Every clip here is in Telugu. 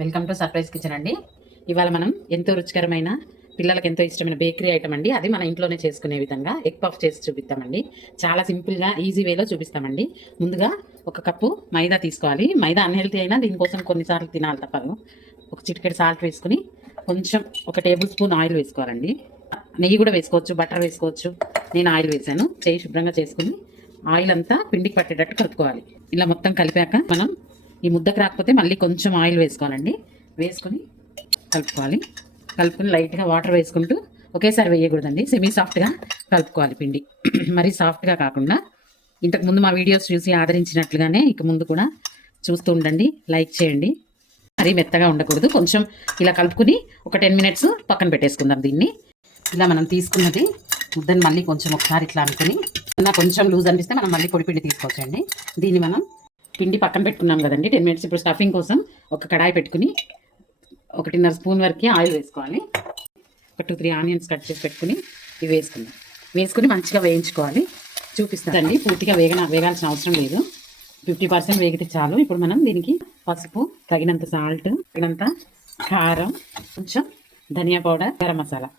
వెల్కమ్ టు సర్ప్రైజ్ కిచెన్ అండి. ఇవాళ మనం ఎంతో రుచికరమైన పిల్లలకు ఎంతో ఇష్టమైన బేకరీ ఐటమ్ అండి. అది మన ఇంట్లోనే చేసుకునే విధంగా ఎగ్ పఫ్ చేసి చూపిస్తామండి. చాలా సింపుల్గా ఈజీ వేలో చూపిస్తామండి. ముందుగా ఒక కప్పు మైదా తీసుకోవాలి. మైదా అన్హెల్తీ అయినా దీనికోసం కొన్నిసార్లు తినాలి తప్పదు. ఒక చిటికెడు సాల్ట్ వేసుకుని కొంచెం ఒక టేబుల్ స్పూన్ ఆయిల్ వేసుకోవాలండి. నెయ్యి కూడా వేసుకోవచ్చు, బటర్ వేసుకోవచ్చు. నేను ఆయిల్ వేసాను. చేయి శుభ్రంగా చేసుకుని ఆయిల్ అంతా పిండికి పట్టేటట్టు కలుపుకోవాలి. ఇలా మొత్తం కలిపాక మనం ఈ ముద్దకు రాకపోతే మళ్ళీ కొంచెం ఆయిల్ వేసుకోవాలండి. వేసుకొని కలుపుకోవాలి. కలుపుకొని లైట్గా వాటర్ వేసుకుంటూ ఒకేసారి వేయకూడదండి. సెమీ సాఫ్ట్గా కలుపుకోవాలి పిండి. మరీ సాఫ్ట్గా కాకుండా ఇంతకుముందు మా వీడియోస్ చూసి ఆదరించినట్లుగానే ఇక ముందు కూడా చూస్తూ ఉండండి. లైక్ చేయండి. మరీ మెత్తగా ఉండకూడదు. కొంచెం ఇలా కలుపుకుని ఒక 10 మినిట్స్ పక్కన పెట్టేసుకుందాం. దీన్ని ఇలా మనం తీసుకున్నది ముద్దని మళ్ళీ కొంచెం ఒకసారి ఇట్లా అనుకుని కొంచెం లూజ్ అనిపిస్తే మనం మళ్ళీ పొడి పిండి తీసుకోవచ్చండి. దీన్ని మనం పిండి పక్కన పెట్టుకున్నాం కదండి 10 మినిట్స్. ఇప్పుడు స్టఫింగ్ కోసం ఒక కడాయి పెట్టుకుని 1.5 స్పూన్ వరకు ఆయిల్ వేసుకోవాలి. ఒక 2-3 ఆనియన్స్ కట్ చేసి పెట్టుకుని ఇవి వేసుకుందాం. వేసుకుని మంచిగా వేయించుకోవాలి. చూపిస్తానండి. పూర్తిగా వేగాల్సిన అవసరం లేదు. 50% వేగితే చాలు. ఇప్పుడు మనం దీనికి పసుపు, తగినంత సాల్ట్, తగినంత కారం, కొంచెం ధనియా పౌడర్, గరం మసాలా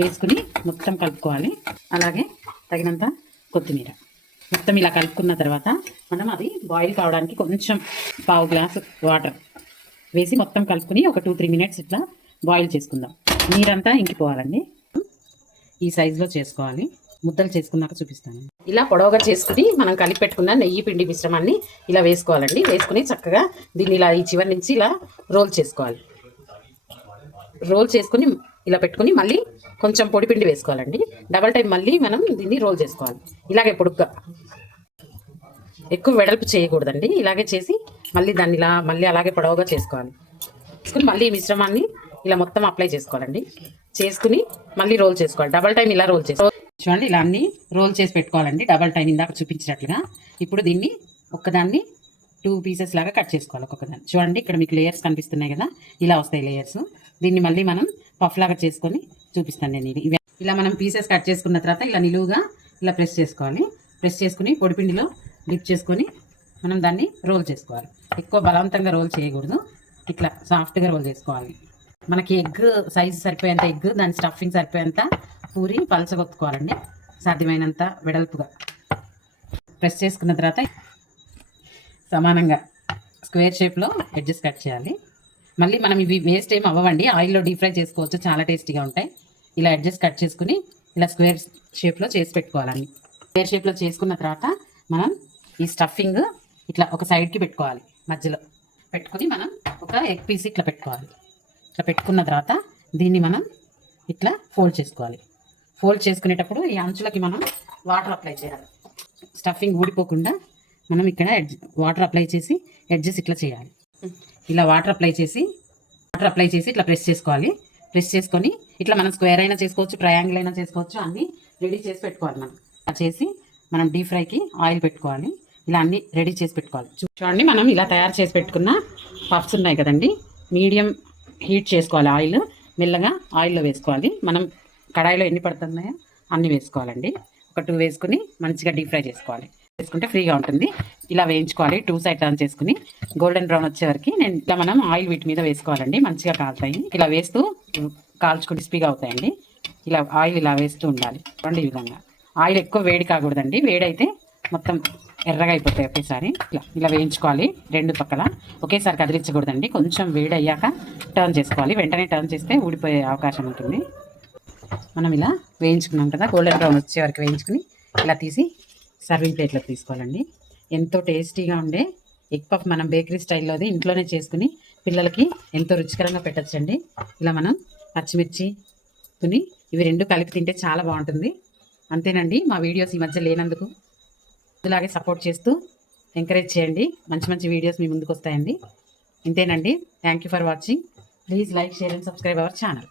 వేసుకుని మొత్తం కలుపుకోవాలి. అలాగే తగినంత కొత్తిమీర మొత్తం ఇలా కలుపుకున్న తర్వాత మనం అది బాయిల్ కావడానికి కొంచెం 1/2 గ్లాసు వాటర్ వేసి మొత్తం కలుపుకుని ఒక 2-3 మినిట్స్ ఇట్లా బాయిల్ చేసుకుందాం. నీరంతా ఇంకిపోవాలండి. ఈ సైజులో చేసుకోవాలి. ముద్దలు చేసుకున్నాక చూపిస్తాను. ఇలా పొడవుగా చేసుకుని మనం కలిపి పెట్టుకున్న నెయ్యి పిండి మిశ్రమాన్ని ఇలా వేసుకోవాలండి. వేసుకుని చక్కగా దీన్ని ఇలా ఈ చివరి నుంచి ఇలా రోల్ చేసుకోవాలి. రోల్ చేసుకుని ఇలా పెట్టుకుని మళ్ళీ కొంచెం పొడి పిండి వేసుకోవాలండి. డబల్ టైం మళ్ళీ మనం దీన్ని రోల్ చేసుకోవాలి. ఇలాగే పొడుగ్గా, ఎక్కువ వెడల్పు చేయకూడదండి. ఇలాగే చేసి మళ్ళీ దాన్ని ఇలా మళ్ళీ అలాగే పొడవుగా చేసుకోవాలి. చేసుకుని మళ్ళీ ఈ మిశ్రమాన్ని ఇలా మొత్తం అప్లై చేసుకోవాలండి. చేసుకుని మళ్ళీ రోల్ చేసుకోవాలి. డబల్ టైం ఇలా రోల్ చేసుకోవాలి. చూడండి, ఇలా అన్ని రోల్ చేసి పెట్టుకోవాలండి. డబల్ టైం ఇందాక చూపించినట్లుగా. ఇప్పుడు దీన్ని ఒక్కదాన్ని 2 పీసెస్ లాగా కట్ చేసుకోవాలి. ఒక్కొక్కదాన్ని చూడండి, ఇక్కడ మీకు లేయర్స్ కనిపిస్తున్నాయి కదా, ఇలా వస్తాయి లేయర్స్. దీన్ని మళ్ళీ మనం పఫ్ లాగా చేసుకొని చూపిస్తాను నేను. ఇవి ఇలా మనం పీసెస్ కట్ చేసుకున్న తర్వాత ఇలా నిలువుగా ఇలా ప్రెస్ చేసుకోవాలి. ప్రెస్ చేసుకుని పొడిపిండిలో డిప్ చేసుకొని మనం దాన్ని రోల్ చేసుకోవాలి. ఎక్కువ బలవంతంగా రోల్ చేయకూడదు. ఇట్లా సాఫ్ట్గా రోల్ చేసుకోవాలి. మనకి ఎగ్ సైజు సరిపోయేంత ఎగ్, దాని స్టఫింగ్ సరిపోయేంత పూరి పలచగొత్తుకోవాలండి. సాధ్యమైనంత వెడల్పుగా ప్రెస్ చేసుకున్న తర్వాత సమానంగా స్క్వేర్ షేప్లో ఎడ్జెస్ కట్ చేయాలి. మళ్ళీ మనం ఇవి వేస్ట్ ఏం అవ్వండి. ఆయిల్లో డీప్ ఫ్రై చేసుకోవచ్చు, చాలా టేస్టీగా ఉంటాయి. ఇలా ఎడ్జెస్ కట్ చేసుకుని ఇలా స్క్వేర్ షేప్లో చేసి పెట్టుకోవాలండి. స్క్వేర్ షేప్లో చేసుకున్న తర్వాత మనం ఈ స్టఫింగ్ ఇట్లా ఒక సైడ్కి పెట్టుకోవాలి. మధ్యలో పెట్టుకుని మనం ఒక ఎగ్ పీస్ ఇట్లా పెట్టుకోవాలి. ఇట్లా పెట్టుకున్న తర్వాత దీన్ని మనం ఇట్లా ఫోల్డ్ చేసుకోవాలి. ఫోల్డ్ చేసుకునేటప్పుడు ఈ అంచులకి మనం వాటర్ అప్లై చేయాలి. స్టఫింగ్ ఊడిపోకుండా మనం ఇక్కడ వాటర్ అప్లై చేసి ఎడ్జెస్ ఇట్లా చేయాలి. ఇలా వాటర్ అప్లై చేసి ఇట్లా ప్రెస్ చేసుకోవాలి. ప్రెస్ చేసుకొని ఇట్లా మనం స్క్వేర్ అయినా చేసుకోవచ్చు, ట్రయాంగిల్ అయినా చేసుకోవచ్చు. అన్నీ రెడీ చేసి పెట్టుకోవాలి. మనం చేసి మనం డీప్ ఫ్రైకి ఆయిల్ పెట్టుకోవాలి. ఇలా అన్నీ రెడీ చేసి పెట్టుకోవాలి. చూడండి, మనం ఇలా తయారు చేసి పెట్టుకున్న పఫ్స్ ఉన్నాయి కదండి, మీడియం హీట్ చేసుకోవాలి. ఆయిల్ మెల్లగా ఆయిల్లో వేసుకోవాలి. మనం కడాయిలో ఎన్ని పడుతున్నాయో అన్నీ వేసుకోవాలండి. ఒక 2 వేసుకుని మంచిగా డీప్ ఫ్రై చేసుకోవాలి. వేసుకుంటే ఫ్రీగా ఉంటుంది. ఇలా వేయించుకోవాలి. 2 సైడ్ టర్న్ చేసుకుని గోల్డెన్ బ్రౌన్ వచ్చే వరకు ఇలా మనం ఆయిల్ వీటి మీద వేసుకోవాలండి. మంచిగా కాలుతాయి. ఇలా వేస్తూ కాల్చుకుని క్రిస్పీగా అవుతాయండి. ఇలా ఆయిల్ ఇలా వేస్తూ ఉండాలి. ఈ విధంగా ఆయిల్ ఎక్కువ వేడి కాకూడదండి. వేడైతే మొత్తం ఎర్రగా అయిపోతాయి ఒకేసారి. ఇలా వేయించుకోవాలి. 2 పక్కల ఒకేసారి కదిలించకూడదండి. కొంచెం వేడి అయ్యాక టర్న్ చేసుకోవాలి. వెంటనే టర్న్ చేస్తే ఊడిపోయే అవకాశం ఉంటుంది. మనం ఇలా వేయించుకున్నాం కదా, గోల్డెన్ బ్రౌన్ వచ్చే వరకు వేయించుకుని ఇలా తీసి సర్వింగ్ ప్లేట్లో తీసుకోవాలండి. ఎంతో టేస్టీగా ఉండే ఎగ్ పఫ్ మనం బేకరీ స్టైల్లోది ఇంట్లోనే చేసుకుని పిల్లలకి ఎంతో రుచికరంగా పెట్టచ్చండి. ఇలా మనం పచ్చిమిర్చి తుని ఇవి 2 కలిపి తింటే చాలా బాగుంటుంది. అంతేనండి. మా వీడియోస్ ఈ మధ్య లేనందుకు ఇలాగే సపోర్ట్ చేస్తూ ఎంకరేజ్ చేయండి. మంచి మంచి వీడియోస్ మీ ముందుకు వస్తాయండి. ఇంతేనండి. Thank you for watching. Please like, share and subscribe our channel.